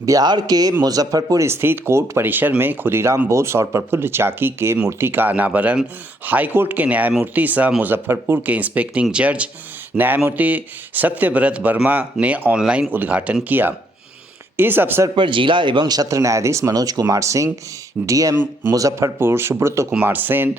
बिहार के मुजफ्फरपुर स्थित कोर्ट परिसर में खुदीराम बोस और प्रफुल्ल चाकी के मूर्ति का अनावरण हाईकोर्ट के न्यायमूर्ति सह मुजफ्फरपुर के इंस्पेक्टिंग जज न्यायमूर्ति सत्यव्रत वर्मा ने ऑनलाइन उद्घाटन किया। इस अवसर पर जिला एवं सत्र न्यायाधीश Manoj Kumar Singh, DM Muzaffarpur Subrata Kumar Sen,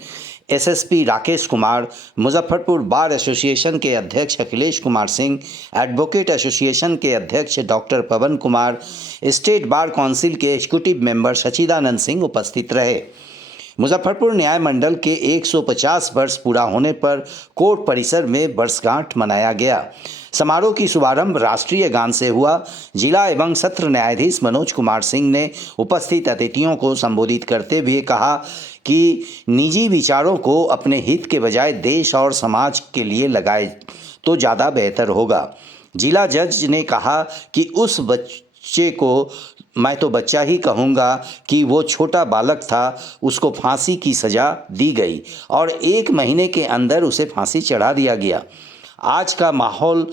SSP Rakesh Kumar, Muzaffarpur bar association के अध्यक्ष अखिलेश कुमार सिंह, एडवोकेट एसोसिएशन के अध्यक्ष doctor Pawan Kumar, state bar council के एग्जीक्यूटिव मेंबर सचिदानंद सिंह उपस्थित रहे। मुजफ्फरपुर न्याय मंडल के 150 वर्ष पूरा होने पर कोर्ट परिसर में वर्षगांठ मनाया गया। समारोह की शुभारंभ राष्ट्रीय गान से हुआ। जिला एवं सत्र न्यायाधीश मनोज कुमार सिंह ने उपस्थित अतिथियों को संबोधित करते हुए कहा कि निजी विचारों को अपने हित के बजाय देश और समाज के लिए लगाए तो ज़्यादा बेहतर होगा। जिला जज ने कहा कि उस बच्चे को मैं तो बच्चा ही कहूँगा कि वो छोटा बालक था, उसको फांसी की सज़ा दी गई और 1 महीने के अंदर उसे फांसी चढ़ा दिया गया। आज का माहौल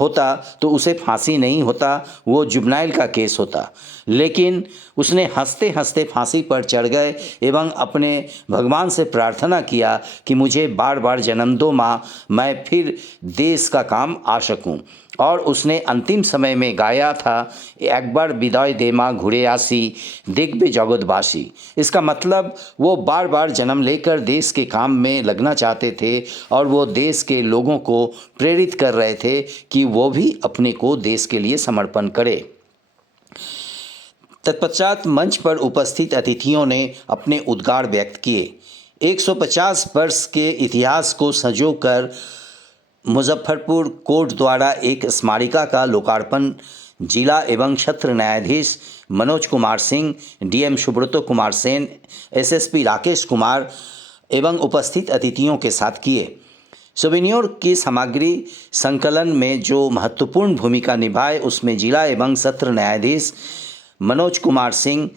होता तो उसे फांसी नहीं होता, वो जुबनाइल का केस होता, लेकिन उसने हंसते हंसते फांसी पर चढ़ गए एवं अपने भगवान से प्रार्थना किया कि मुझे बार बार जन्म दो माँ, मैं फिर देश का काम आ सकूं। और उसने अंतिम समय में गाया था, एक बार विदाई दे माँ घुरे आसी दिग्बे जगतवासी। इसका मतलब वो बार बार जन्म लेकर देश के काम में लगना चाहते थे और वो देश के लोगों को प्रेरित कर रहे थे कि वो भी अपने को देश के लिए समर्पण करे। तत्पश्चात मंच पर उपस्थित अतिथियों ने अपने उद्गार व्यक्त किए। 150 वर्ष के इतिहास को संजोकर मुजफ्फरपुर कोर्ट द्वारा एक स्मारिका का लोकार्पण जिला एवं सत्र न्यायाधीश मनोज कुमार सिंह, डीएम सुब्रत कुमार सेन, एसएसपी राकेश कुमार एवं उपस्थित अतिथियों के साथ किए। सोवेनियर की सामग्री संकलन में जो महत्वपूर्ण भूमिका निभाए उसमें जिला एवं सत्र न्यायाधीश मनोज कुमार सिंह,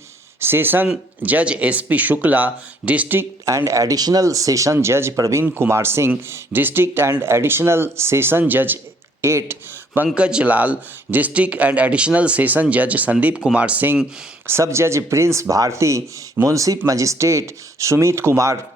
सेशन जज SP Shukla, district and additional session जज Praveen Kumar Singh, district and additional session जज 8 पंकज लाल, डिस्ट्रिक्ट एंड एडिशनल सेशन जज संदीप कुमार सिंह, सब जज प्रिंस भारती, मुंसिफ magistrate Sumit Kumar,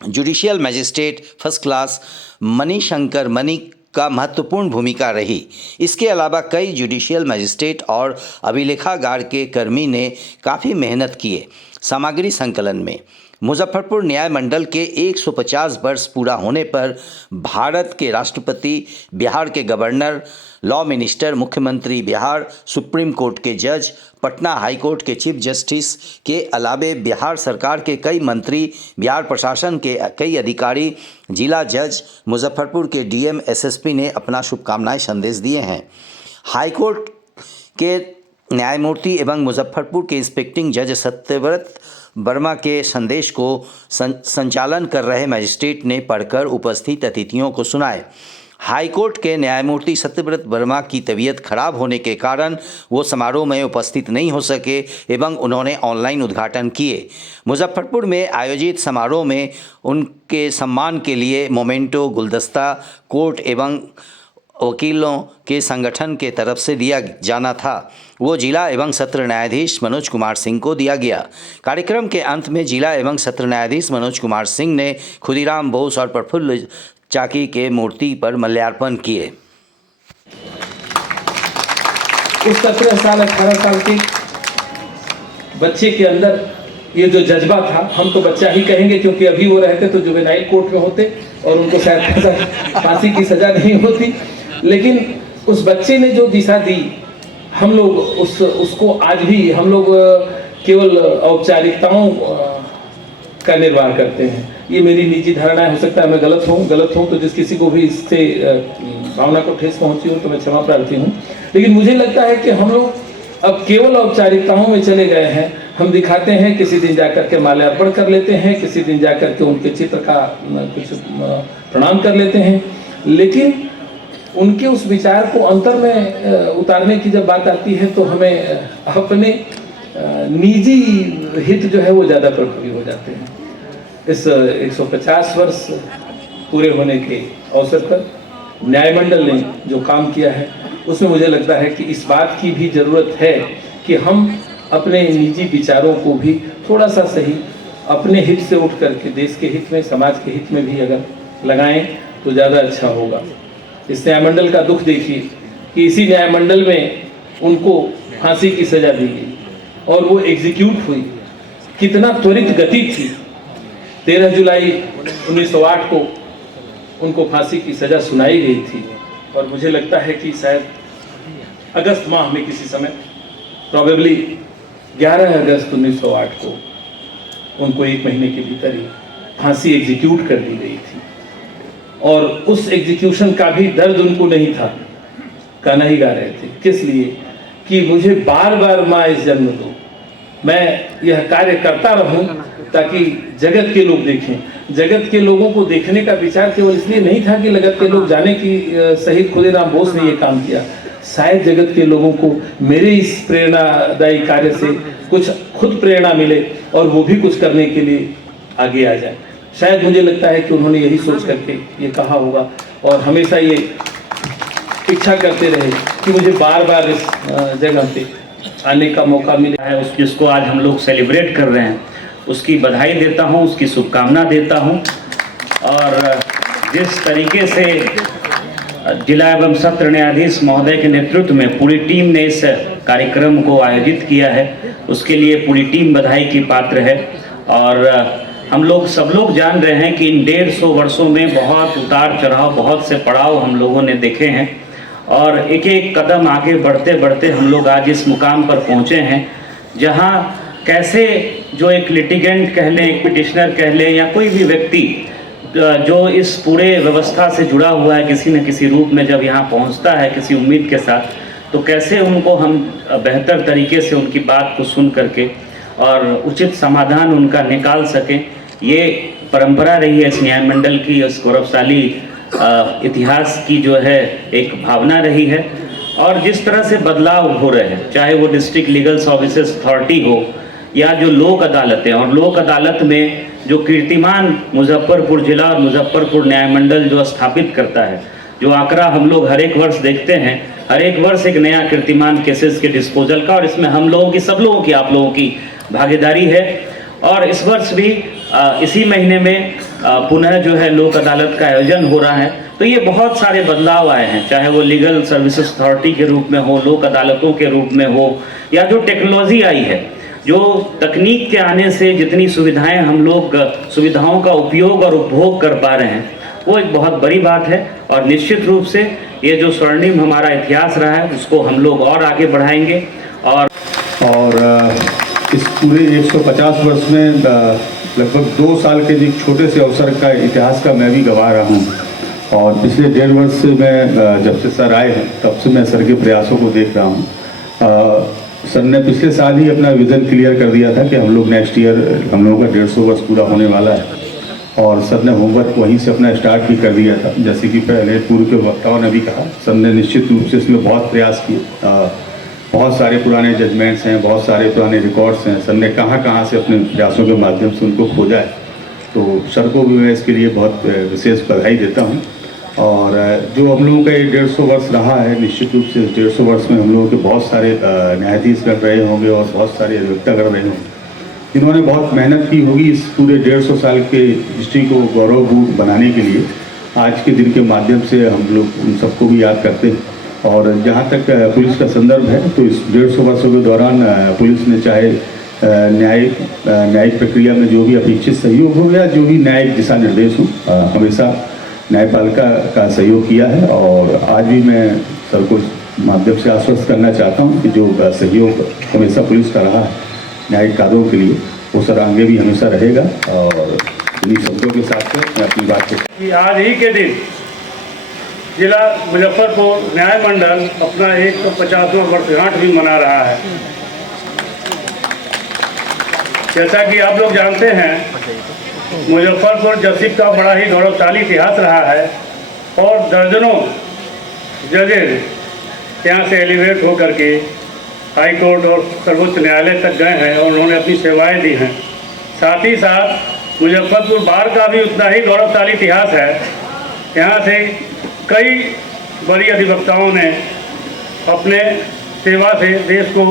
judicial magistrate first class Manishankar मणि का महत्वपूर्ण भूमिका रही। इसके अलावा कई जुडिशियल मजिस्ट्रेट और अभिलेखागार के कर्मी ने काफ़ी मेहनत किए। सामग्री संकलन में मुजफ्फरपुर न्याय मंडल के 150 वर्ष पूरा होने पर भारत के राष्ट्रपति, बिहार के गवर्नर, लॉ मिनिस्टर, मुख्यमंत्री बिहार, सुप्रीम कोर्ट के जज, पटना हाई कोर्ट के चीफ जस्टिस के अलावे बिहार सरकार के कई मंत्री, बिहार प्रशासन के कई अधिकारी, जिला जज, मुजफ्फरपुर के डीएम, एसएसपी ने अपना शुभकामनाएं संदेश दिए हैं। हाई कोर्ट के न्यायमूर्ति एवं मुजफ्फरपुर के इंस्पेक्टिंग जज सत्यव्रत वर्मा के संदेश को संचालन कर रहे मजिस्ट्रेट ने पढ़कर उपस्थित अतिथियों को सुनाए। हाईकोर्ट के न्यायमूर्ति सत्यव्रत वर्मा की तबीयत खराब होने के कारण वो समारोह में उपस्थित नहीं हो सके एवं उन्होंने ऑनलाइन उद्घाटन किए। मुजफ्फरपुर में आयोजित समारोह में उनके सम्मान के लिए मोमेंटो, गुलदस्ता कोर्ट एवं वकीलों के संगठन के तरफ से दिया जाना था, वो जिला एवं सत्र न्यायाधीश मनोज कुमार सिंह को दिया गया। कार्यक्रम के अंत में जिला एवं सत्र न्यायाधीश मनोज कुमार सिंह ने खुदीराम बोस और प्रफुल्ल चाकी के मूर्ति पर माल्यार्पण किए। उस 17 साल 18 साल के बच्चे के अंदर ये जो जज्बा था, हम तो बच्चा ही कहेंगे क्योंकि अभी वो रहते तो जुवेनाइल कोर्ट में होते और उनको शायद फांसी की सजा नहीं होती, लेकिन उस बच्चे ने जो दिशा दी, हम लोग उसको आज भी हम लोग केवल औपचारिकताओं का निर्वाह करते हैं। ये मेरी निजी धारणा है, हो सकता है मैं गलत हूँ तो जिस किसी को भी इससे भावना को ठेस पहुंची हो तो मैं क्षमा प्रार्थी हूँ, लेकिन मुझे लगता है कि हम लोग अब केवल औपचारिकताओं में चले गए हैं। हम दिखाते हैं, किसी दिन जाकर के माल्यार्पण कर लेते हैं, किसी दिन जाकर के उनके चित्र का कुछ प्रणाम कर लेते हैं, लेकिन उनके उस विचार को अंतर में उतारने की जब बात आती है तो हमें अपने निजी हित जो है वो ज़्यादा प्रभावी हो जाते हैं। इस 150 वर्ष पूरे होने के अवसर पर न्यायमंडल ने जो काम किया है उसमें मुझे लगता है कि इस बात की भी ज़रूरत है कि हम अपने निजी विचारों को भी थोड़ा सा सही अपने हित से उठ करके देश के हित में, समाज के हित में भी अगर लगाएं तो ज़्यादा अच्छा होगा। इस न्यायमंडल का दुख देखिए कि इसी न्यायमंडल में उनको फांसी की सज़ा दी गई और वो एग्जीक्यूट हुई। कितना त्वरित गति थी। 13 जुलाई 1908 को उनको फांसी की सज़ा सुनाई गई थी और मुझे लगता है कि शायद अगस्त माह में किसी समय, प्रॉबेबली 11 अगस्त 1908 को उनको 1 महीने के भीतर ही फांसी एग्जीक्यूट कर दी गई थी। और उस एग्जीक्यूशन का भी दर्द उनको नहीं था, गाना ही गा रहे थे। किस लिए? कि मुझे बार बार माँ इस जन्म दो, मैं यह कार्य करता रहूं ताकि जगत के लोग देखें। जगत के लोगों को देखने का विचार केवल इसलिए नहीं था कि जगत के लोग जाने की शहीद खुदीराम बोस ने ये काम किया, शायद जगत के लोगों को मेरे इस प्रेरणादायी कार्य से कुछ खुद प्रेरणा मिले और वो भी कुछ करने के लिए आगे आ जाए। शायद मुझे लगता है कि उन्होंने यही सोच करके ये कहा होगा और हमेशा ये इच्छा करते रहे कि मुझे बार बार इस जगह पे आने का मौका मिला है। जिसको आज हम लोग सेलिब्रेट कर रहे हैं, उसकी बधाई देता हूं, उसकी शुभकामना देता हूं। और जिस तरीके से जिला एवं सत्र न्यायाधीश महोदय के नेतृत्व में पूरी टीम ने इस कार्यक्रम को आयोजित किया है, उसके लिए पूरी टीम बधाई की पात्र है। और हम लोग सब लोग जान रहे हैं कि इन 150 वर्षों में बहुत उतार चढ़ाव, बहुत से पड़ाव हम लोगों ने देखे हैं और एक एक कदम आगे बढ़ते बढ़ते हम लोग आज इस मुकाम पर पहुंचे हैं, जहां कैसे जो एक लिटिगेंट कह लें, एक पिटिशनर कह लें या कोई भी व्यक्ति जो इस पूरे व्यवस्था से जुड़ा हुआ है किसी न किसी रूप में, जब यहाँ पहुँचता है किसी उम्मीद के साथ, तो कैसे उनको हम बेहतर तरीके से उनकी बात को सुन करके और उचित समाधान उनका निकाल सकें। ये परंपरा रही है इस न्यायमंडल की, इस गौरवशाली इतिहास की जो है एक भावना रही है। और जिस तरह से बदलाव हो रहे हैं, चाहे वो डिस्ट्रिक्ट लीगल सर्विसेज अथॉरिटी हो या जो लोक अदालतें, और लोक अदालत में जो कीर्तिमान मुजफ्फरपुर जिला और मुजफ्फरपुर न्यायमंडल जो स्थापित करता है, जो आंकड़ा हम लोग हर एक वर्ष देखते हैं, हर एक वर्ष एक नया कीर्तिमान केसेस के डिस्पोजल का, और इसमें हम लोगों की, सब लोगों की, आप लोगों की भागीदारी है। और इस वर्ष भी इसी महीने में पुनः जो है लोक अदालत का आयोजन हो रहा है। तो ये बहुत सारे बदलाव आए हैं, चाहे वो लीगल सर्विसेज अथॉरिटी के रूप में हो, लोक अदालतों के रूप में हो, या जो टेक्नोलॉजी आई है, जो तकनीक के आने से जितनी सुविधाएं हम लोग सुविधाओं का उपयोग और उपभोग कर पा रहे हैं, वो एक बहुत बड़ी बात है। और निश्चित रूप से ये जो स्वर्णिम हमारा इतिहास रहा है उसको हम लोग और आगे बढ़ाएंगे। और इस पूरे 150 वर्ष में लगभग 2 साल के एक छोटे से अवसर का इतिहास का मैं भी गवाह रहा हूँ। और पिछले 1.5 वर्ष से मैं जब से सर आए हैं तब से मैं सर के प्रयासों को देख रहा हूँ। सर ने पिछले साल ही अपना विज़न क्लियर कर दिया था कि हम लोग नेक्स्ट ईयर हम लोगों का 150 वर्ष पूरा होने वाला है, और सर ने होमवर्क वहीं से अपना स्टार्ट भी कर दिया था। जैसे कि पहले पूर्व के वक्ताओं ने भी कहा, सर ने निश्चित रूप से इसमें बहुत प्रयास किए। बहुत सारे पुराने जजमेंट्स हैं, बहुत सारे पुराने रिकॉर्ड्स हैं, सर ने कहाँ से अपने प्रयासों के माध्यम से उनको खोजा है। तो सर को भी मैं इसके लिए बहुत विशेष बधाई देता हूँ। और जो हम लोगों का ये 150 वर्ष रहा है, निश्चित रूप से 150 वर्ष में हम लोगों के बहुत सारे न्यायाधीश कर रहे होंगे और बहुत सारे अधिवक्ता कर रहे होंगे, इन्होंने बहुत मेहनत की होगी इस पूरे 150 साल के हिस्ट्री को गौरवपूर्ण बनाने के लिए। आज के दिन के माध्यम से हम लोग उन सबको भी याद करते हैं। और जहाँ तक पुलिस का संदर्भ है, तो इस 150 वर्षों के दौरान पुलिस ने चाहे न्यायिक प्रक्रिया में जो भी अपेक्षित सहयोग हो या जो भी न्यायिक दिशा निर्देश हो, हमेशा न्यायपालिका का सहयोग किया है। और आज भी मैं सर को माध्यम से आश्वस्त करना चाहता हूँ कि जो सहयोग हमेशा पुलिस का रहा है न्यायिक कार्यों के लिए, वो सर आगे भी हमेशा रहेगा। और इन्हीं शब्दों के साथ मैं अपनी बात को आज ही के दिन जिला मुजफ्फरपुर न्यायमंडल अपना 150वां वर्षगांठ भी मना रहा है। जैसा कि आप लोग जानते हैं, मुजफ्फरपुर जसीब का बड़ा ही गौरवशाली इतिहास रहा है और दर्जनों जजेज यहाँ से एलिवेट होकर के हाई कोर्ट और सर्वोच्च न्यायालय तक गए हैं और उन्होंने अपनी सेवाएं दी हैं। साथ ही साथ मुजफ्फरपुर बार का भी उतना ही गौरवशाली इतिहास है। यहाँ से कई बड़ी अधिवक्ताओं ने अपने सेवा से देश को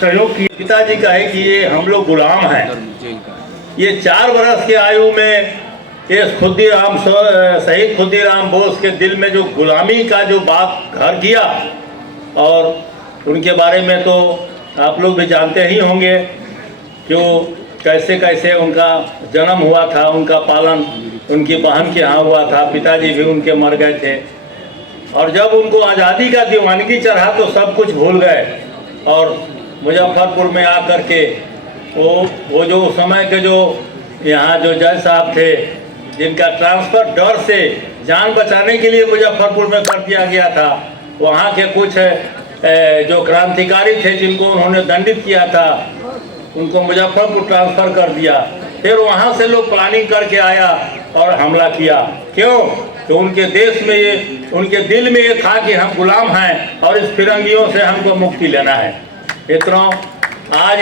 सहयोग किया। पिताजी कहे कि ये हम लोग गुलाम हैं। ये 4 बरस की आयु में ये शहीद खुदीराम बोस के दिल में जो गुलामी का जो बात घर किया, और उनके बारे में तो आप लोग भी जानते ही होंगे कि कैसे कैसे उनका जन्म हुआ था, उनका पालन उनकी बहन के यहाँ हुआ था, पिताजी भी उनके मर गए थे, और जब उनको आज़ादी का दीवानगी चढ़ा तो सब कुछ भूल गए और मुजफ्फरपुर में आकर के वो जो उस समय के जो यहाँ जो जज साहब थे, जिनका ट्रांसफ़र डर से जान बचाने के लिए मुजफ्फरपुर में कर दिया गया था, वहाँ के कुछ जो क्रांतिकारी थे जिनको उन्होंने दंडित किया था, उनको मुजफ्फरपुर ट्रांसफ़र कर दिया। फिर वहाँ से लोग प्लानिंग करके आया और हमला किया। क्यों? तो उनके देश में ये, उनके दिल में ये था कि हम गुलाम हैं और इस फिरंगियों से हमको मुक्ति लेना है। इतना आज